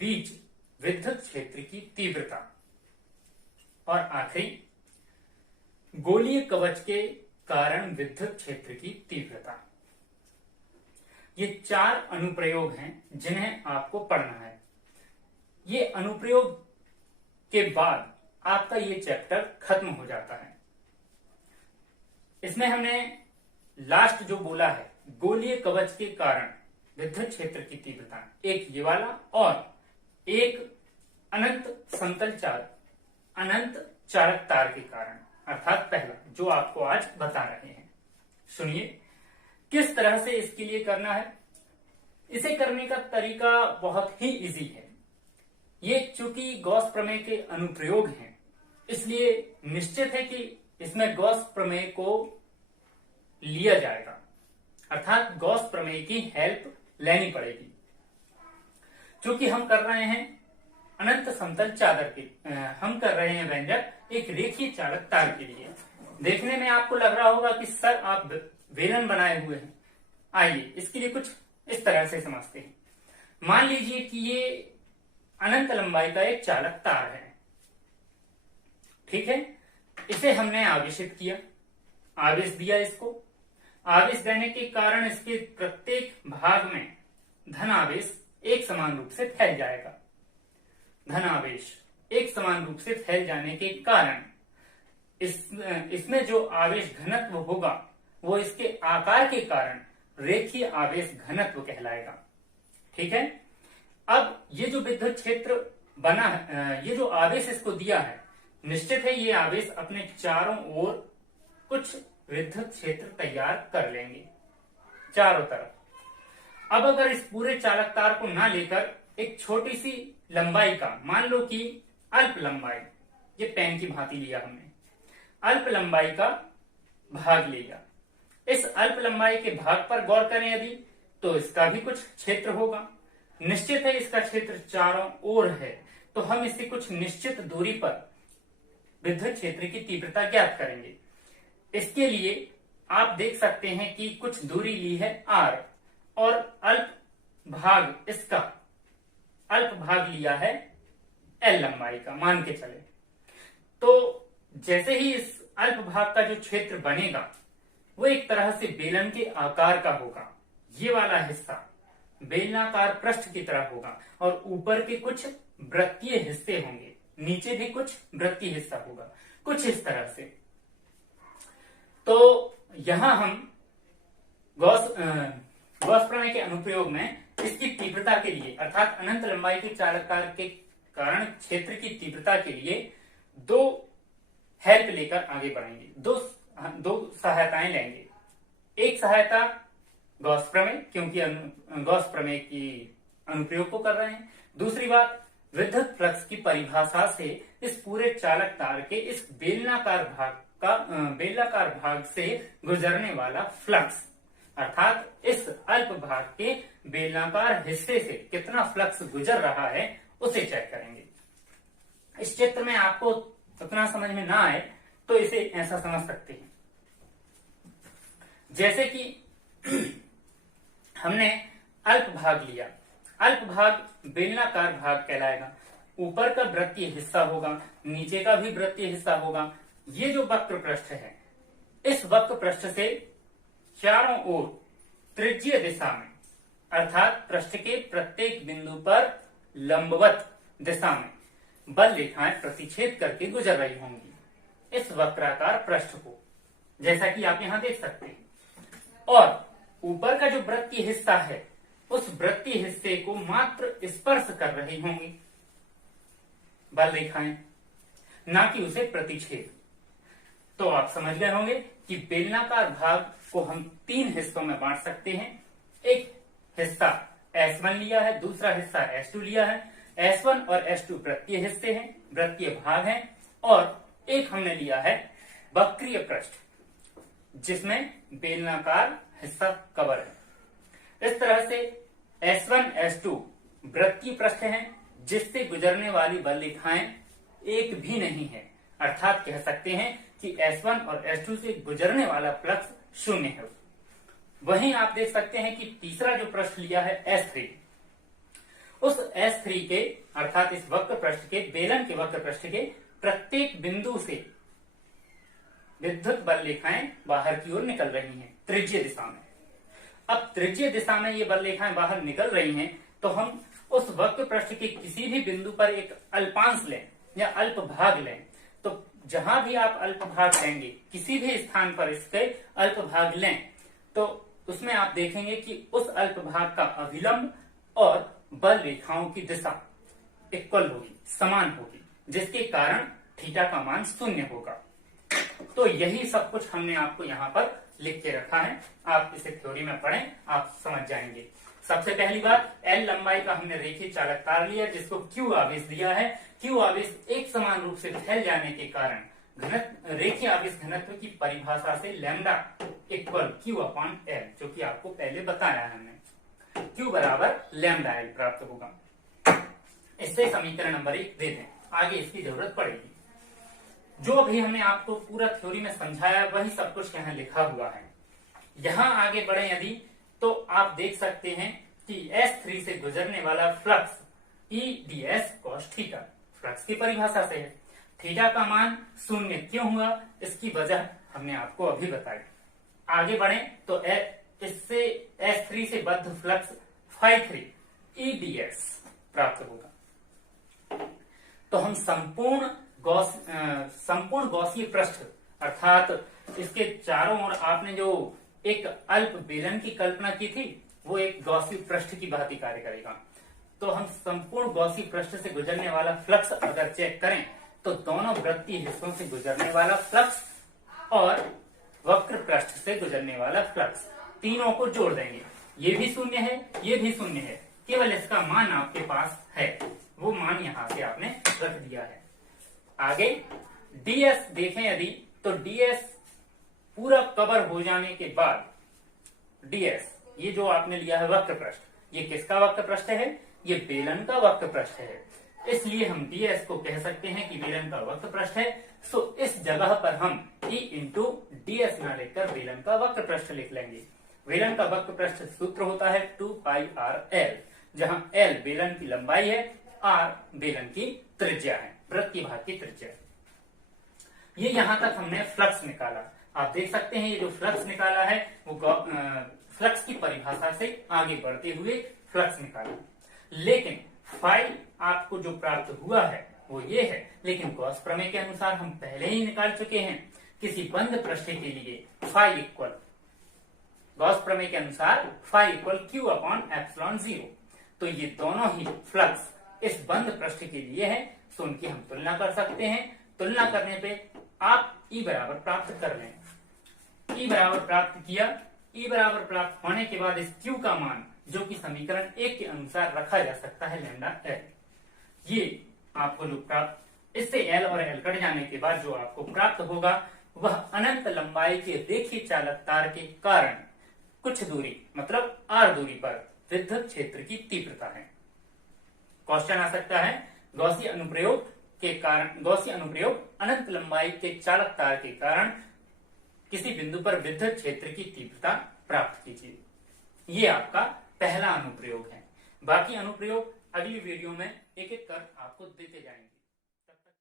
बीच विद्युत क्षेत्र की तीव्रता, और आखिरी गोलीय कवच के कारण विद्युत क्षेत्र की तीव्रता। ये 4 अनुप्रयोग हैं जिन्हें आपको पढ़ना है। ये अनुप्रयोग के बाद आपका ये चैप्टर खत्म हो जाता है। इसमें हमने लास्ट जो बोला है, गोलीय कवच के कारण विद्युत क्षेत्र की तीव्रता, एक ये वाला और एक अनंत चालक तार के कारण, अर्थात पहला जो आपको आज बता रहे हैं। सुनिए किस तरह से इसके लिए करना है। इसे करने का तरीका बहुत ही इजी है। ये चूंकि गॉस प्रमेय के अनुप्रयोग हैं, इसलिए निश्चित है कि इसमें गॉस प्रमेय को लिया जाएगा, अर्थात गॉस प्रमेय की हेल्प लेनी पड़ेगी। चूंकि हम कर रहे हैं अनंत समतल चादर के, हम कर रहे हैं व्यंजक एक रेखीय चालक तार के लिए। देखने में आपको लग रहा होगा कि सर आप बेलन बनाए हुए हैं। आइए इसके लिए कुछ इस तरह से समझते हैं। मान लीजिए कि ये अनंत लंबाई का एक चालक तार है, ठीक है। इसे हमने आवेशित किया, आवेश दिया। इसको आवेश देने के कारण इसके प्रत्येक भाग में धन आवेश एक समान रूप से फैल जाएगा। धन आवेश एक समान रूप से फैल जाने के कारण इसमें जो आवेश घनत्व होगा वो इसके आकार के कारण रेखीय आवेश घनत्व कहलाएगा, ठीक है। अब ये जो विद्युत क्षेत्र बना है, ये जो आवेश इसको दिया है, निश्चित है ये आवेश अपने चारों ओर कुछ विद्युत क्षेत्र तैयार कर लेंगे चारों तरफ। अब अगर इस पूरे चालक तार को ना लेकर एक छोटी सी लंबाई का, मान लो कि अल्प लंबाई, ये पेन की भांति लिया हमने, अल्प लंबाई का भाग लिया। इस अल्प लंबाई के भाग पर गौर करें यदि, तो इसका भी कुछ क्षेत्र होगा। निश्चित है इसका क्षेत्र चारों ओर है, तो हम इसे कुछ निश्चित दूरी पर विद्युत क्षेत्र की तीव्रता ज्ञात करेंगे। इसके लिए आप देख सकते हैं कि कुछ दूरी ली है r और अल्प भाग लिया है l लंबाई का, मान के चले। तो जैसे ही इस अल्प भाग का जो क्षेत्र बनेगा वो एक तरह से बेलन के आकार का होगा। ये वाला हिस्सा बेलनाकार पृष्ठ की तरह होगा और ऊपर के कुछ वृत्तीय हिस्से होंगे, नीचे भी कुछ वृत्तीय हिस्सा होगा, कुछ इस तरह से। तो यहां हम गॉस प्रमेय के अनुप्रयोग में इसकी तीव्रता के लिए, अर्थात अनंत लंबाई के चालक तार के कारण क्षेत्र की तीव्रता के लिए 2 हेल्प लेकर आगे बढ़ेंगे, दो सहायताएं लेंगे। एक सहायता गॉस प्रमेय, क्योंकि गॉस प्रमेय की अनुप्रयोग को कर रहे हैं। दूसरी बात, विद्युत फ्लक्स की परिभाषा से इस पूरे चालक तार के इस बेलनाकार भाग से गुजरने वाला फ्लक्स, अर्थात इस अल्प भाग के बेलनाकार हिस्से से कितना फ्लक्स गुजर रहा है उसे चेक करेंगे। इस चित्र में आपको उतना समझ में ना आए तो इसे ऐसा समझ सकते हैं, जैसे कि हमने अल्प भाग लिया। अल्प भाग बेलनाकार भाग कहलाएगा। ऊपर का वृत्तीय हिस्सा होगा, नीचे का भी वृत्तीय हिस्सा होगा। ये जो वक्र पृष्ठ है, इस वक्र पृष्ठ से चारों ओर त्रिज्यीय दिशा में, अर्थात पृष्ठ के प्रत्येक बिंदु पर लंबवत दिशा में बल रेखाएं प्रतिच्छेद करके गुजर रही होंगी इस वक्राकार पृष्ठ को, जैसा कि आप यहां देख सकते हैं। और ऊपर का जो वृत्तीय हिस्सा है, उस वृत्तीय हिस्से को मात्र स्पर्श कर रही होंगी बल रेखाएं, ना कि उसे प्रतिच्छेद। तो आप समझ गए होंगे कि बेलनाकार भाग को हम 3 हिस्सों में बांट सकते हैं। एक हिस्सा S1 लिया है, दूसरा हिस्सा S2 लिया है। S1 और S2 वृत्तीय हिस्से हैं, वृत्तीय भाग हैं, और एक हमने लिया है वक्रीय पृष्ठ, जिसमें बेलनाकार हिस्सा कवर है। इस तरह से S1 S2 वृत्तीय पृष्ठ हैं, जिससे गुजरने वाली बल रेखाएं एक भी नहीं है, अर्थात कह सकते हैं कि S1 और S2 से गुजरने वाला फ्लक्स 0 है। वहीं आप देख सकते हैं कि तीसरा जो पृष्ठ लिया है S3, उस S3 के अर्थात इस वक्र पृष्ठ के, बेलन के वक्र पृष्ठ के प्रत्येक बिंदु से विद्युत बल रेखाएं बाहर की ओर निकल रही हैं त्रिज्यीय दिशा में। अब त्रिज्यीय दिशा में ये बल रेखाएं बाहर निकल रही हैं, तो हम उस वक्र पृष्ठ के किसी भी बिंदु पर एक अल्पांश लें या अल्प भाग लें। तो जहां भी आप अल्प भाग लेंगे, किसी भी स्थान पर इसके अल्प भाग लें, तो उसमें आप देखेंगे कि उस अल्प भाग का अभिलंब और बल रेखाओं की दिशा इक्वल होगी, समान होगी, जिसके कारण थीटा का मान 0 होगा। तो यही सब कुछ हमने आपको यहाँ पर लिख के रखा है। आप इसे थ्योरी में पढ़ें, आप समझ जाएंगे। सबसे पहली बात, L लंबाई का हमने रेखीय चालक तार लिया, जिसको Q आवेश दिया है। Q आवेश एक समान रूप से फैल जाने के कारण रेखीय आवेश घनत्व की परिभाषा से लैम्डा इक्वल Q/L, जो कि आपको पहले बताया है हमने, Q बराबर लैम्डा L प्राप्त होगा। इससे समीकरण नंबर 1 दे दें, आगे इसकी जरूरत पड़ेगी। जो अभी हमने आपको पूरा थ्योरी में समझाया वही सब कुछ यहाँ लिखा हुआ है। यहाँ आगे बढ़े यदि, तो आप देख सकते हैं कि S3 से गुजरने वाला flux EdS cos theta flux की परिभाषा से है। थीटा का मान 0 क्यों हुआ, इसकी वजह हमने आपको अभी बताई। आगे बढ़े तो इससे S3 से बद्ध फ्लक्स Φ3 EdS प्राप्त होगा। तो हम संपूर्ण गॉसीय पृष्ठ अर्थात इसके चारों ओर आपने जो एक अल्प बेलन की कल्पना की थी, वो एक गॉसीय पृष्ठ की भांति कार्य करेगा। तो हम संपूर्ण गॉसीय पृष्ठ से गुजरने वाला फ्लक्स अगर चेक करें, तो दोनों वृत्तीय हिस्सों से गुजरने वाला फ्लक्स और वक्र पृष्ठ से गुजरने वाला फ्लक्स, तीनों को जोड़ देंगे। ये भी 0 है, ये भी 0 है, केवल इसका मान आपके पास है, वो मान यहां से आपने रख दिया है। आगे ds देखें यदि, तो ds पूरा कवर हो जाने के बाद ds, ये जो आपने लिया है वक्र पृष्ठ, ये किसका वक्र पृष्ठ है, ये बेलन का वक्र पृष्ठ है। इसलिए हम ds को कह सकते हैं कि बेलन का वक्र पृष्ठ है। सो इस जगह पर हम E इंटू ds ना लेकर बेलन का वक्र पृष्ठ लिख लेंगे। बेलन का वक्र पृष्ठ सूत्र होता है 2πrl, जहां l बेलन की लंबाई है, r बेलन की त्रिज्या है, वृत्तीय भाग की त्रिज्या। ये यहां तक हमने फ्लक्स निकाला। आप देख सकते हैं ये जो फ्लक्स निकाला है वो फ्लक्स की परिभाषा से आगे बढ़ते हुए फ्लक्स निकाला। लेकिन फाई आपको जो प्राप्त हुआ है वो ये है, लेकिन गॉस प्रमेय के अनुसार हम पहले ही निकाल चुके हैं। किसी बंद पृष्ठ के लिए फाई इक्वल, गॉस प्रमेय के अनुसार फाई इक्वल Q/ε0। तो ये दोनों ही फ्लक्स इस बंद पृष्ठ के लिए है, तो उनकी हम तुलना कर सकते हैं। तुलना करने पे आप E बराबर प्राप्त कर लें। E बराबर प्राप्त किया, E बराबर प्राप्त होने के बाद इस Q का मान, जो कि समीकरण 1 के अनुसार रखा जा सकता है लैम्डा L, ये आपको जो प्राप्त, इससे L और L कट जाने के बाद जो आपको प्राप्त होगा वह अनंत लंबाई के रेखीय चालक तार के कारण कुछ दूरी मतलब r दूरी पर विद्युत क्षेत्र की तीव्रता है। क्वेश्चन आ सकता है, गॉसीय अनुप्रयोग के कारण, गॉसीय अनुप्रयोग अनंत लंबाई के चालक तार के कारण किसी बिंदु पर विद्युत क्षेत्र की तीव्रता प्राप्त कीजिए। ये आपका पहला अनुप्रयोग है। बाकी अनुप्रयोग अगली वीडियो में एक एक कर आपको देते जाएंगे।